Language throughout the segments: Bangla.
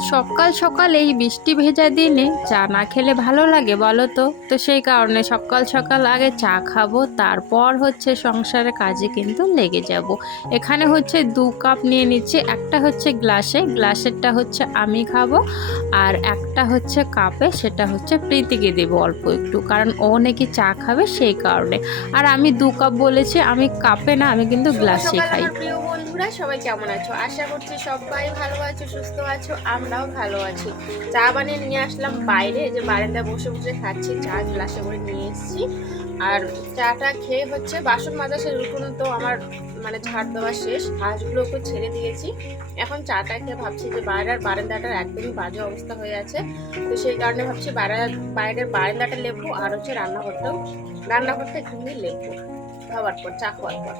সকাল সকাল এই বৃষ্টি ভেজা দিনে চা না খেলে ভালো লাগে বলো তো? তো সেই কারণে সকাল সকাল আগে চা খাব তারপর হচ্ছে সংসারের কাজে কিন্তু লেগে যাব। এখানে হচ্ছে দু কাপ নিয়ে নিচ্ছি একটা হচ্ছে গ্লাসে গ্লাসেরটা হচ্ছে আমি খাব আর একটা হচ্ছে কাপে সেটা হচ্ছে প্রীতিকে দেবো অল্প একটু কারণ ও নাকি চা খাবে সেই কারণে। আর আমি দু কাপ বলেছি আমি কাপে না আমি কিন্তু গ্লাসে খাই। বন্ধুরা সবাই কেমন আছো? আশা করছি সবাই ভালো আছো, সুস্থ আছো, আমরাও ভালো আছি। চা বানিয়ে নিয়ে আসলাম বাইরে যে বারান্দায় বসে বসে খাচ্ছি, চা গ্লাসে করে নিয়ে এসেছি। আর চাটা খেয়ে হচ্ছে বাসন মাজা শেষ উঠোনো তো আমার মানে ঝাড় দেওয়া শেষ হাঁসগুলোকে ছেড়ে দিয়েছি। এখন চাটা খেয়ে ভাবছি যে বাইরের বারান্দাটার একদমই বাজে অবস্থা হয়ে আছে। তো সেই কারণে ভাবছি বাইরের বাইরের বারান্দাটা লেবু আর হচ্ছে রান্নাঘরটাও, রান্নাঘরটা একটুখানি লেবু খাবার পর, চা খাওয়ার পর।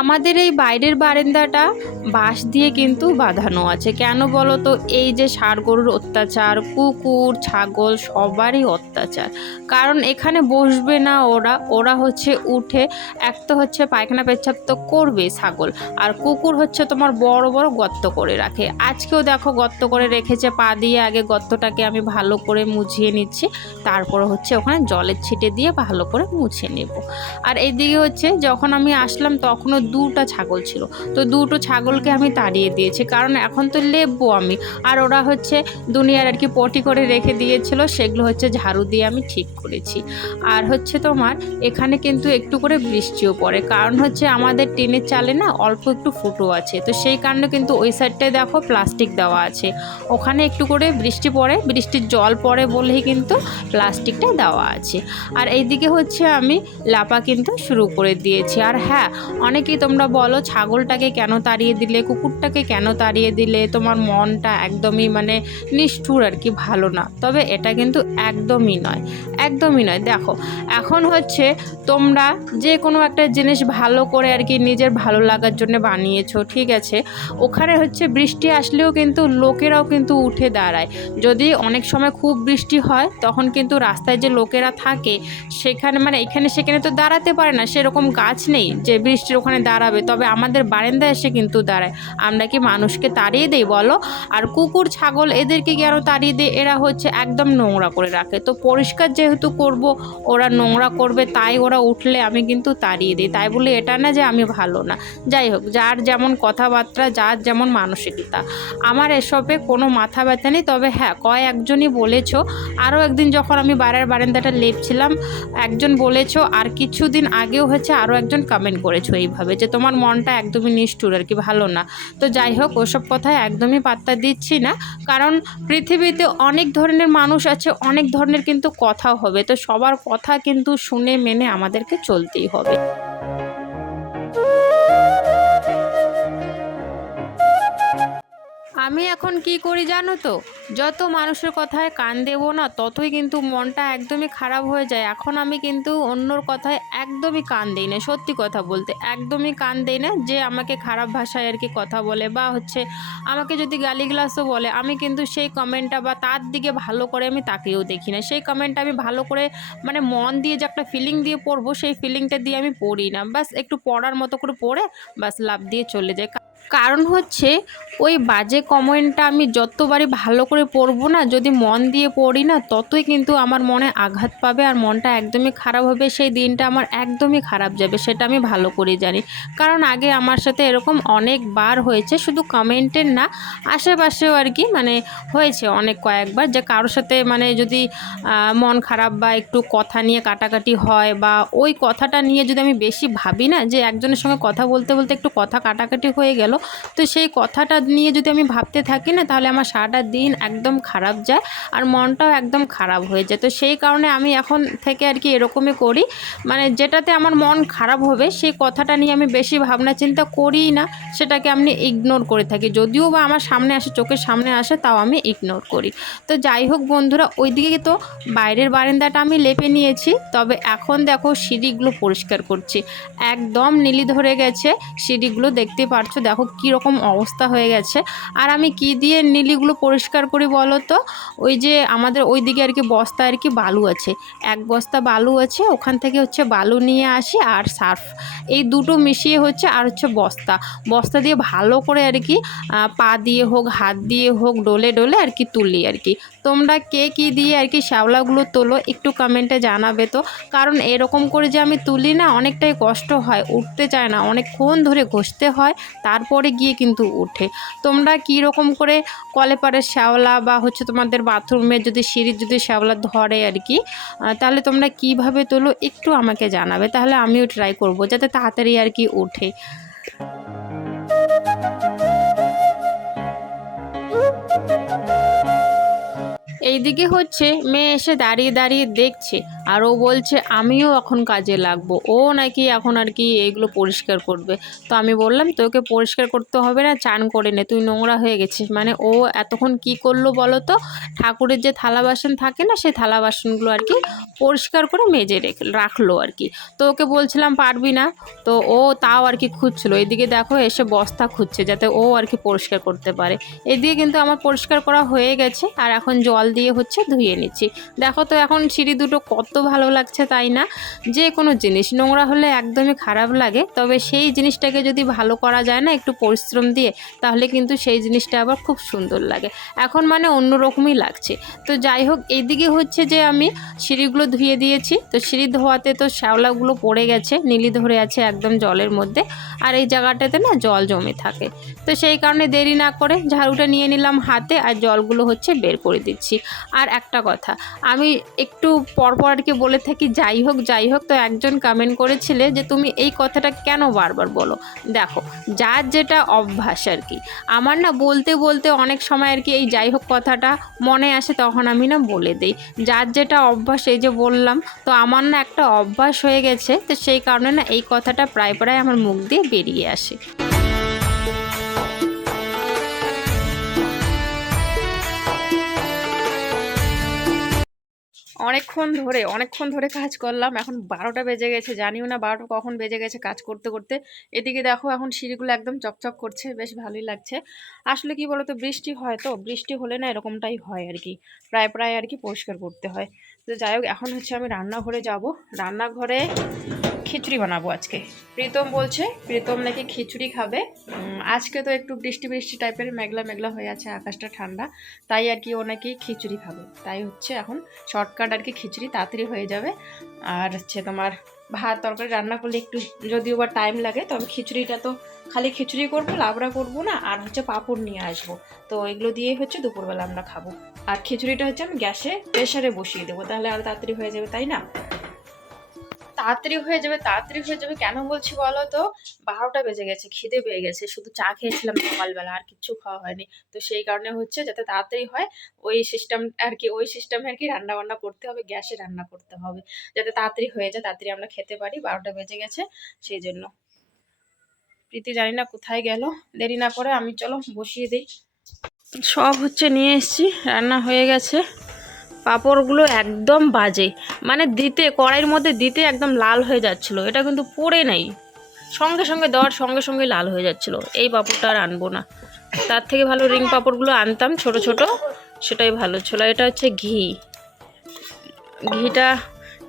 আমাদের এই বাইরের বারান্দাটা বাঁশ দিয়ে কিন্তু বাঁধানো আছে। কেন বলো তো? এই যে ষাড় গরুর অত্যাচার, কুকুর, ছাগল সবারই অত্যাচার। কারণ এখানে বসবে না ওরা। ওরা হচ্ছে উঠে, এক তো হচ্ছে পায়খানা পেচ্ছাপ তো করবে ছাগল। আর কুকুর হচ্ছে তোমার বড় বড় গর্ত করে রাখে। আজকেও দেখো গর্ত করে রেখেছে, পা দিয়ে আগে গর্তটাকে আমি ভালো করে মুছিয়ে নিচ্ছি। তারপরে হচ্ছে ওখানে জলের ছিটে দিয়ে ভালো করে মুছে নেব। আর এইদিকে হচ্ছে যখন আমি আসলাম তখনও দুটা ছাগল ছিল। তো দুটো ছাগলকে আমি তাড়িয়ে দিয়েছি, কারণ এখন তো লেবো আমি। আর ওরা হচ্ছে দুনিয়ার আর কি পটি করে রেখে দিয়েছিল, সেগুলো হচ্ছে ঝাড়ু দিয়ে আমি ঠিক করেছি। আর হচ্ছে তোমার, এখানে কিন্তু একটু করে বৃষ্টিও পড়ে, কারণ হচ্ছে আমাদের টিনের চালে না অল্প একটু ফুটো আছে। তো সেই কারণে কিন্তু ওই সাইডটায় দেখো প্লাস্টিক দেওয়া আছে। ওখানে একটু করে বৃষ্টি পড়ে, বৃষ্টির জল পড়ে বলেই কিন্তু প্লাস্টিকটা দেওয়া আছে। আর এইদিকে হচ্ছে আমি লাপা কিন্তু শুরু করে দিয়েছি। আর হ্যাঁ অনেকেই তোমরা বলো, ছাগলটাকে কেন তাড়িয়ে দিলে, কুকুরটাকে কেন তাড়িয়ে দিলে? তোমার মনটা একদমই মানে নিষ্ঠুর আর কি, ভালো না। তবে এটা কিন্তু একদমই নয় একদমই নয়। দেখো এখন হচ্ছে তোমরা যে কোনো একটা জিনিস ভালো করে আর কি নিজের ভালো লাগার জন্য বানিয়েছো, ঠিক আছে? ওখানে হচ্ছে বৃষ্টি আসলেও কিন্তু লোকেরাও কিন্তু উঠে দাঁড়ায়। যদি অনেক সময় খুব বৃষ্টি হয়, তখন কিন্তু রাস্তায় যে লোকেরা থাকে, সেখানে মানে এখানে সেখানে তো দাঁড়াতে পারে না, সেরকম গাছ নেই যে বৃষ্টির ওখানে দাঁড়াবে। তবে আমাদের বারান্দায় এসে কিন্তু দাঁড়ায়। আমরা কি মানুষকে তাড়িয়ে দেই, বলো? আর কুকুর, ছাগল এদেরকে কেন তাড়িয়ে দেয়? এরা হচ্ছে একদম নোংরা করে রাখে। তো পরিষ্কার যেহেতু করব, ওরা নোংরা করবে, তাই ওরা উঠলে আমি কিন্তু তাড়িয়ে দিই। তাই বলে এটা না যে আমি ভালো না। যাই হোক, যার যেমন কথাবার্তা, যার যেমন মানসিকতা। আমার এসবে কোনো মাথা ব্যথা নেই, তবে হ্যাঁ কয়েকজনই বলেছ, আরও একদিন যখন আমি বাইরের বারান্দাটা লেপছিলাম, একজন বলেছ, আর কিছুদিন আগেও হচ্ছে আরও একজন কমেন্ট করেছ এইভাবে, যে তোমার মনটা একদমই নিষ্ঠুর আর কি, ভালো না। তো যাই হোক, ওসব কথায় একদমই পাত্তা দিচ্ছি না, কারণ পৃথিবীতে অনেক ধরনের মানুষ আছে, অনেক ধরনের কিন্তু কথাও হবে। তো সবার কথা কিন্তু শুনে মেনে আমাদেরকে চলতেই হবে। আমি এখন কি করি জানো তো? যত মানুষের কথায় কান দেবো না, ততই কিন্তু মনটা একদমই খারাপ হয়ে যায়। এখন আমি কিন্তু অন্যর কথায় একদমই কান দিই না, সত্যি কথা বলতে। একদমই কান দিই না যে আমাকে খারাপ ভাষায় আর কি কথা বলে বা হচ্ছে আমাকে যদি গালিগ্লাসও বলে, আমি কিন্তু সেই কমেন্টটা বা তার দিকে ভালো করে আমি তাকেও দেখি না। সেই কমেন্টটা আমি ভালো করে মানে মন দিয়ে যে একটা ফিলিং দিয়ে পড়ব, সেই ফিলিংটা দিয়ে আমি পড়ি না। বাস একটু পড়ার মতো করে পড়ে বাস লাভ দিয়ে চলে যায় কারণ হচ্ছে ওই বাজে কমেন্টটা আমি যতবারই ভালো করে পড়ব না, যদি মন দিয়ে পড়ি না, ততই কিন্তু আমার মনে আঘাত পাবে আর মনটা একদমই খারাপ হবে, সেই দিনটা আমার একদমই খারাপ যাবে, সেটা আমি ভালো করে জানি। কারণ আগে আমার সাথে এরকম অনেকবার হয়েছে, শুধু কমেন্টের না, আশেপাশেও আর কি মানে হয়েছে অনেক কয়েকবার যে কারোর সাথে মানে যদি মন খারাপ বা একটু কথা নিয়ে কাটাকাটি হয় বা ওই কথাটা নিয়ে যদি আমি বেশি ভাবি না, যে একজনের সঙ্গে কথা বলতে বলতে একটু কথা কাটাকাটি হয়ে গেল তো সেই কথাটা নিয়ে যদি আমি ভাবতে থাকি না, তাহলে আমার সারাটা দিন একদম খারাপ যায় আর মনটাও একদম খারাপ হয়ে যায়। তো সেই কারণে আমি এখন থেকে আর কি এরকমই করি। মানে যেটাতে আমার মন খারাপ হবে, সেই কথাটা নিয়ে আমি বেশি ভাবনা চিন্তা করিই না। সেটাকে আমি ইগনোর করে থাকি। যদিও বা আমার সামনে আসে, চোখের সামনে আসে, তাও আমি ইগনোর করি। তো যাই হোক বন্ধুরা, ওইদিকে তো বাইরের বারান্দাটা আমি লেপে নিয়েছি। তবে এখন দেখো সিঁড়িগুলো পরিষ্কার করছি। একদম নীলি ধরে গেছে। সিঁড়িগুলো দেখতে পারছ? দেখো কীরকম অবস্থা হয়ে গেছে। আর আমি কি দিয়ে নিলিগুলো পরিষ্কার করি বলো তো? ওই যে আমাদের ওই দিকে আর কি বস্তা আর কি বালু আছে। এক বস্তা বালু আছে, ওখান থেকে হচ্ছে বালু নিয়ে আসি আর সার্ফ। এই দুটো মিশিয়ে হচ্ছে আর হচ্ছে বস্তা। বস্তা দিয়ে ভালো করে আর কি পা দিয়ে হোক, হাত দিয়ে হোক, ডলে ডলে আর কি তুলি আর কি। তোমরা কে কী দিয়ে আর কি শ্যাওলাগুলো তোলো একটু কমেন্টে জানাবে তো। কারণ এরকম করে যে আমি তুলি না, অনেকটাই কষ্ট হয়, উঠতে চায় না। অনেকক্ষণ ধরে ঘষতে হয়, তারপরে গিয়ে কিন্তু উঠে। তোমরা কী রকম করে কলে পারে শ্যাওলা বা হচ্ছে তোমাদের বাথরুমে যদি সিঁড়ির যদি শ্যাওলা ধরে আর কি তাহলে তোমরা কীভাবে তোলো একটু আমাকে জানাবে, তাহলে আমিও ট্রাই করব, যাতে তাড়াতাড়ি আর কি ওঠে এইদিকে হচ্ছে মেয়ে এসে দাঁড়িয়ে দাঁড়িয়ে দেখছে। আর ও বলছে, আমিও এখন কাজে লাগবো। ও নাকি এখন আর কি এইগুলো পরিষ্কার করবে। তো আমি বললাম, তোকে পরিষ্কার করতে হবে না, চান করে নে, তুই নোংরা হয়ে গেছিস। মানে ও এতক্ষণ কি করল বলো তো, ঠাকুরের যে থালা বাসন থাকে না, সেই থালা বাসনগুলো আর কি পরিষ্কার করে মেজে রেখ- রাখল আর কি। তো ওকে বলছিলাম, পারবি না? তো ও তাও আর কি খুঁজছিল। এদিকে দেখো এসে বস্তা খুঁজছে, যাতে ও আর কি পরিষ্কার করতে পারে। এদিকে কিন্তু আমার পরিষ্কার করা হয়ে গেছে, আর এখন জল দিয়ে হচ্ছে ধুয়ে নিচ্ছি। দেখো তো এখন সিঁড়ি দুটো কত ভালো লাগছে তাই না? যে কোনো জিনিস, নোংরা হলে একদমই খারাপ লাগে। তবে সেই জিনিসটাকে যদি ভালো করা যায় না, একটু পরিশ্রম দিয়ে, তাহলে কিন্তু সেই জিনিসটা আবার খুব সুন্দর লাগে। এখন মানে অন্যরকমই লাগছে। তো যাই হোক, এইদিকে হচ্ছে যে আমি সিঁড়িগুলো ধুয়ে দিয়েছি। তো সিঁড়ি ধোয়াতে তো শ্যাওলাগুলো পড়ে গেছে, নীলি ধরে আছে একদম জলের মধ্যে। আর এই জায়গাটাতে না জল জমে থাকে। তো সেই কারণে দেরি না করে ঝাড়ুটা নিয়ে নিলাম হাতে আর জলগুলো হচ্ছে বের করে দিচ্ছি। আর একটা কথা, আমি একটু পরপর আর কি বলে থাকি, যাই হোক যাই হোক। তো একজন কমেন্ট করেছিলে যে, তুমি এই কথাটা কেন বারবার বলো? দেখো, যার যেটা অভ্যাস আর কি। আমার না বলতে বলতে অনেক সময় আর কি এই যাই হোক কথাটা মনে আসে, তখন আমি না বলে দিই। যার যেটা অভ্যাস, এই যে বললাম, তো আমার না একটা অভ্যাস হয়ে গেছে, তো সেই কারণে না এই কথাটা প্রায় প্রায় আমার মুখ দিয়ে বেরিয়ে আসে। অনেকক্ষণ ধরে অনেকক্ষণ ধরে কাজ করলাম। এখন বারোটা বেজে গেছে, জানিও না বারোটা কখন বেজে গেছে কাজ করতে করতে। এদিকে দেখো এখন সিঁড়িগুলো একদম চকচক করছে, বেশ ভালোই লাগছে। আসলে কি বলতো, বৃষ্টি হয় তো, বৃষ্টি হলে না এরকমটাই হয় আর কি। প্রায় প্রায় আর কি পরিষ্কার করতে হয়। তো যাই হোক, এখন হচ্ছে আমি রান্নাঘরে যাব। রান্নাঘরে খিচুড়ি বানাবো আজকে। প্রীতম বলছে, প্রীতম নাকি খিচুড়ি খাবে। আজকে তো একটু বৃষ্টি বৃষ্টি টাইপের মেঘলা মেঘলা হয়ে আছে, আকাশটা ঠান্ডা। তাই আর কি ও নাকি খিচুড়ি খাবে। তাই হচ্ছে এখন শর্টকাট আর কি খিচুড়ি তাড়াতাড়ি হয়ে যাবে। আর হচ্ছে তোমার ভাত তরকারি রান্না করলে একটু যদিও বা টাইম লাগে, তবে খিচুড়িটা তো খালি খিচুড়ি করব, লাবড়া করব না, আর হচ্ছে পাঁপড় নিয়ে আসব। তো এগুলো দিয়েই হচ্ছে দুপুরবেলা আমরা খাব। আর খিচুড়িটা হচ্ছে আমি গ্যাসে প্রেশারে বসিয়ে দেবো, তাহলে আরও তাড়াতাড়ি হয়ে যাবে, তাই না? তাড়াতাড়ি হয়ে যাবে, তাড়াতাড়ি হয়ে যাবে, কেন বলছি বলো তো বারোটা বেজে গেছে, খিদে পেয়ে গেছে, শুধু চা খেয়েছিলাম সকালবেলা, আর কিচ্ছু খাওয়া হয়নি। তো সেই কারণে হচ্ছে যাতে তাড়াতাড়ি হয়, ওই সিস্টেম আর কি, ওই সিস্টেমে আর কি রান্না বান্না করতে হবে, গ্যাসে রান্না করতে হবে। যাতে তাড়াতাড়ি হয়ে যায়, তাড়াতাড়ি আমরা খেতে পারি, বারোটা বেজে গেছে, সেই জন্য। প্রীতি জানি না কোথায় গেল, দেরি না করে আমি, চলো বসিয়ে দিই। সব হচ্ছে নিয়ে এসেছি, রান্না হয়ে গেছে। পাঁপড়গুলো একদম বাজে। মানে দিতে, কড়াইয়ের মধ্যে দিতে একদম লাল হয়ে যাচ্ছিল। এটা কিন্তু পড়ে নেই। সঙ্গে সঙ্গে দেওয়ার সঙ্গে সঙ্গে লাল হয়ে যাচ্ছিল। এই পাঁপড়টা আর আনব না। তার থেকে ভালো রিং পাঁপড়গুলো আনতাম ছোট ছোট। সেটাই ভালো ছিল। এটা হচ্ছে ঘি। ঘিটা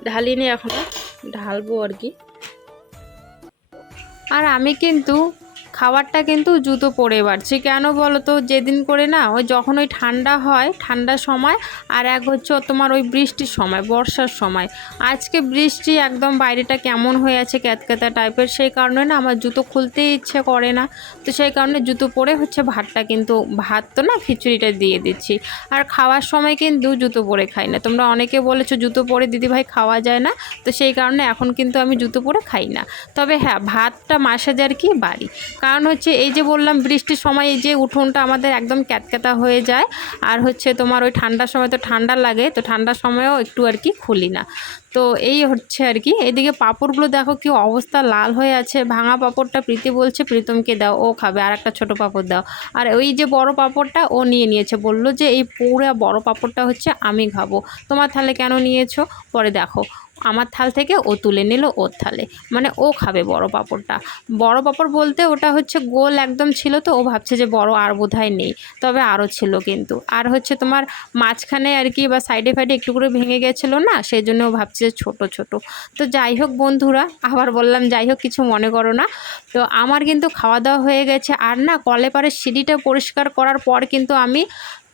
ঢালিনি এখনও। ঢালবো আর কি। আর আমি কিন্তু খাবারটা কিন্তু জুতো পরে বাড়ছে কেন বলো তো যেদিন করে না, ওই যখন ওই ঠান্ডা হয়, ঠান্ডার সময়, আর এক হচ্ছে তোমার ওই বৃষ্টির সময়, বর্ষার সময়। আজকে বৃষ্টি একদম বাইরেটা কেমন হয়ে আছে, ক্যাতক্যাতা টাইপের, সেই কারণে না আমার জুতো খুলতেই ইচ্ছে করে না। তো সেই কারণে জুতো পরে হচ্ছে ভাতটা কিন্তু, ভাত তো না খিচুড়িটা দিয়ে দিচ্ছি। আর খাওয়ার সময় কিন্তু জুতো পরে খাই না। তোমরা অনেকে বলেছ জুতো পরে দিদিভাই খাওয়া যায় না, তো সেই কারণে এখন কিন্তু আমি জুতো পরে খাই না। তবে হ্যাঁ ভাতটা মাসে আর কি বাড়ি। কারণ হচ্ছে এই যে বললাম বৃষ্টির সময় এই যে উঠোনটা আমাদের একদম ক্যাতক্যাতা হয়ে যায়। আর হচ্ছে তোমার ওই ঠান্ডার সময় তো ঠান্ডা লাগে, তো ঠান্ডার সময়ও একটু আর কি খুলি না। তো এই হচ্ছে আর কি। এদিকে পাঁপড়গুলো দেখো কি অবস্থা লাল হয়ে আছে। ভাঙা পাঁপড়টা প্রীতি বলছে, প্রীতমকে দাও, ও খাবে আর একটা ছোটো পাঁপড় দাও। আর ওই যে বড় পাঁপড়টা ও নিয়ে নিয়েছে। বলল যে, এই পুরো বড় পাঁপড়টা হচ্ছে আমি খাব। তোমার তাহলে কেন নিয়েছো? পরে দেখো। আমার থাল থেকে ও তুলে নিল ওর থালে। মানে ও খাবে বড় পাঁপড়টা। বড় পাঁপড় বলতে ওটা হচ্ছে গোল একদম ছিল তো, ও ভাবছে যে বড় আর বোধহয় নেই। তবে আরও ছিল কিন্তু। আর হচ্ছে তোমার মাঝখানে আর কি বা সাইডে ফাইডে একটু করে ভেঙে গেছিল না, সেই জন্য ও ভাবছে যে ছোটো ছোটো। তো যাই হোক বন্ধুরা, আবার বললাম যাই হোক কিছু মনে করো না। তো আমার কিন্তু খাওয়া দাওয়া হয়ে গেছে। আর না কলে কলেপারের সিঁড়িটা পরিষ্কার করার পর কিন্তু আমি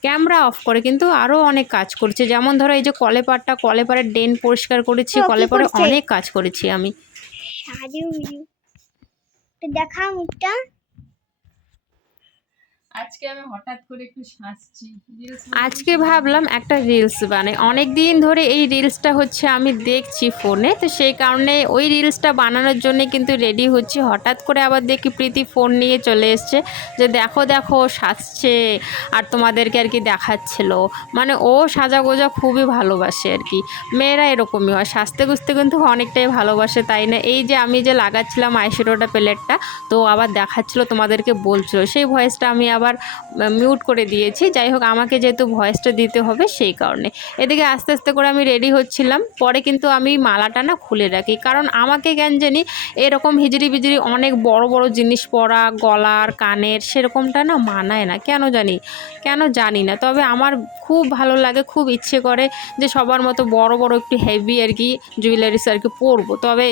ক্যামেরা অফ করে কিন্তু আরও অনেক কাজ করেছে। যেমন ধরো এই যে কলেপারটা কলেপারের ড্রেন পরিষ্কার করেছি কি কলেপারে অনেক কাজ করেছি আমি। সাজু দেখা মুখটা। আজকে আমি হঠাৎ করে একটু সাজছি আজকে ভাবলাম একটা রিলস বানাই। অনেক দিন ধরে এই রিলসটা হচ্ছে আমি দেখছি ফোনে তো সেই কারণে ওই রিলসটা বানানোর জন্য কিন্তু রেডি হচ্ছি। হঠাৎ করে আবার দেখি প্রীতি ফোন নিয়ে চলে এসছে যে দেখো দেখো সাজছে আর তোমাদেরকে আর কি দেখাচ্ছিল। মানে ও সাজা গোজা খুবই ভালোবাসে আর কি। মেয়েরা এরকমই হয়, সাজতে গুজতে কিন্তু অনেকটাই ভালোবাসে, তাই না? এই যে আমি যে লাগাচ্ছিলাম আইশ্যাডোটা প্লেটটা তো আবার দেখাচ্ছিল, তোমাদেরকে বলছিল। সেই ভয়েসটা আমি আবার মিউট করে দিয়েছি। যাই হোক, আমাকে যেহেতু ভয়েসটা দিতে হবে সেই কারণে। এদিকে আস্তে আস্তে করে আমি রেডি হচ্ছিলাম। পরে কিন্তু আমি মালাটা না খুলে রাখি। কারণ আমাকে জ্ঞান জানি এরকম হিজড়ি বিজড়ি অনেক বড় বড় জিনিস পরা, গলার, কানের সেরকমটা না মানায় না। কেন জানি? কেন জানি না। তবে আমার খুব ভালো লাগে, খুব ইচ্ছে করে যে সবার মতো বড় বড় একটু হেভি আর কি জুয়েলারিস আর কি পরবো। তবে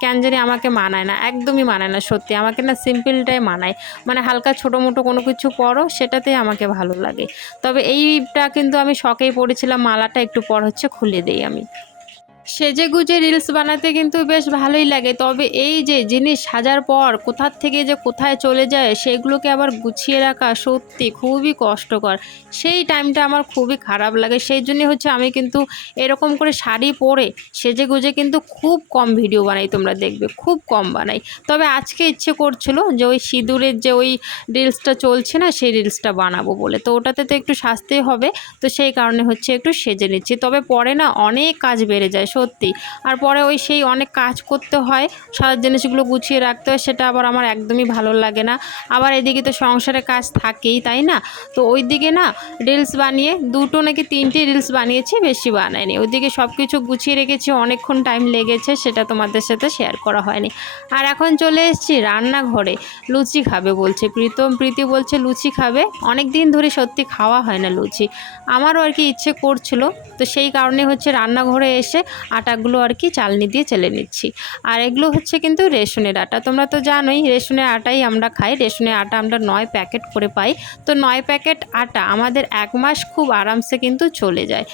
কেন জানি আমাকে মানায় না, একদমই মানায় না, সত্যি। আমাকে না সিম্পলটাই মানায়। মানে হালকা ছোটো মোটো কোনো কিছু পরো সেটাতেই আমাকে ভালো লাগে। তবে এইটা কিন্তু আমি শখেই পড়েছিলাম, মালাটা একটু পর হচ্ছে খুলে দিই আমি। সেজে গুজে রিলস বানাতে কিন্তু বেশ ভালোই লাগে। তবে এই যে জিনিস সাজার পর কোথার থেকে যে কোথায় চলে যায়, সেগুলোকে আবার গুছিয়ে রাখা সত্যি খুবই কষ্টকর। সেই টাইমটা আমার খুবই খারাপ লাগে। সেই জন্যই হচ্ছে আমি কিন্তু এরকম করে শাড়ি পরে সেজে গুজে কিন্তু খুব কম ভিডিও বানাই তোমরা দেখবে, খুব কম বানাই। তবে আজকে ইচ্ছে করছিল যে ওই সিঁদুরের যে ওই রিলসটা চলছে না, সেই রিলসটা বানাবো বলে। তো ওটাতে তো একটু সাজতেই হবে। তো সেই কারণে হচ্ছে একটু সেজে নিচ্ছি। তবে পরে না অনেক কাজ বেড়ে যায়। সত্যি। আর পরে ওই সেই অনেক কাজ করতে হয় সারা জিনিসগুলো গুছিয়ে রাখতে হয়, সেটা আবার আমার একদমই ভালো লাগে না। আবার এদিকে তো সংসারে কাজ থাকেই, তাই না? তো ওই দিকে না রিলস বানিয়ে, দুটো নাকি তিনটে রিলস বানিয়েছি, বেশি বানাইনি। ওইদিকে সব কিছু গুছিয়ে রেখেছি, অনেকক্ষণ টাইম লেগেছে, সেটা তোমাদের সাথে শেয়ার করা হয়নি। আর এখন চলে এসেছি রান্নাঘরে, লুচি খাবে বলছে। প্রীতম, প্রীতি বলছে, লুচি খাবে? অনেক দিন ধরে সত্যি খাওয়া হয় না লুচি। আমারও আর কি ইচ্ছে করছিল, তো সেই কারণে হচ্ছে রান্নাঘরে এসে আটাগুলো আর কি চালনি দিয়ে চেলে নিচ্ছি। আর এগুলো হচ্ছে কিন্তু রেশনের আটা। তোমরা তো জানোই রেশনের আটাই আমরা খাই। রেশনের আটা আমরা নয় প্যাকেট করে পাই। তো নয় প্যাকেট আটা আমাদের এক মাস খুব আরামসে কিন্তু চলে যায়।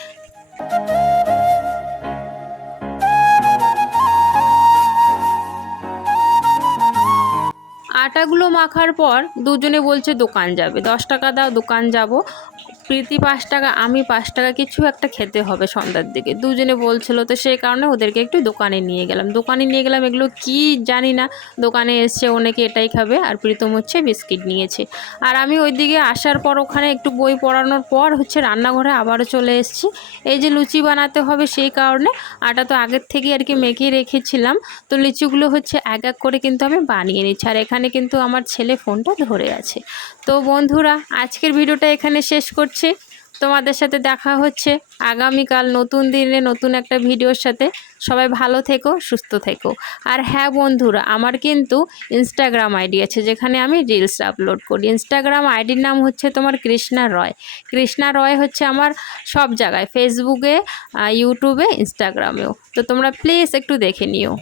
আটাগুলো মাখার পর দুজনে বলছে দোকান যাবে। দশ টাকা দাও, দোকান যাব। প্রীতি পাঁচ টাকা, আমি পাঁচ টাকা কিছু একটা খেতে হবে সন্ধ্যার দিকে। দুজনে বলছিল তো সেই কারণে ওদেরকে একটু দোকানে নিয়ে গেলাম। দোকানে নিয়ে গেলাম এগুলো কি জানি না। দোকানে এসছে, অনেকে এটাই খাবে আর প্রীতম হচ্ছে বিস্কিট নিয়েছে। আর আমি ওইদিকে আসার পর ওখানে একটু বই পড়ানোর পর হচ্ছে রান্নাঘরে আবারও চলে এসেছি। এই যে লুচি বানাতে হবে সেই কারণে আটা তো আগের থেকে আর কি মেখে রেখেছিলাম। তো লিচুগুলো হচ্ছে এক এক করে কিন্তু আমি বানিয়ে নিচ্ছি। আর এখানে কিন্তু আমার ছেলে ফোনটা ধরে আছে। তো বন্ধুরা, আজকের ভিডিওটা এখানে শেষ করছি। তোমাদের সাথে দেখা হচ্ছে আগামীকাল নতুন দিনে নতুন একটা ভিডিওর সাথে। সবাই ভালো থেকো, সুস্থ থেকো। আর হ্যাঁ বন্ধুরা, আমার কিন্তু ইনস্টাগ্রাম আইডি আছে, যেখানে আমি রিলস আপলোড করি। ইনস্টাগ্রাম আইডির নাম হচ্ছে তোমার কৃষ্ণা রয়। কৃষ্ণা রয় হচ্ছে আমার সব জায়গায় ফেসবুকে ইউটিউবে ইনস্টাগ্রামেও তো তোমরা প্লিজ একটু দেখে নিও।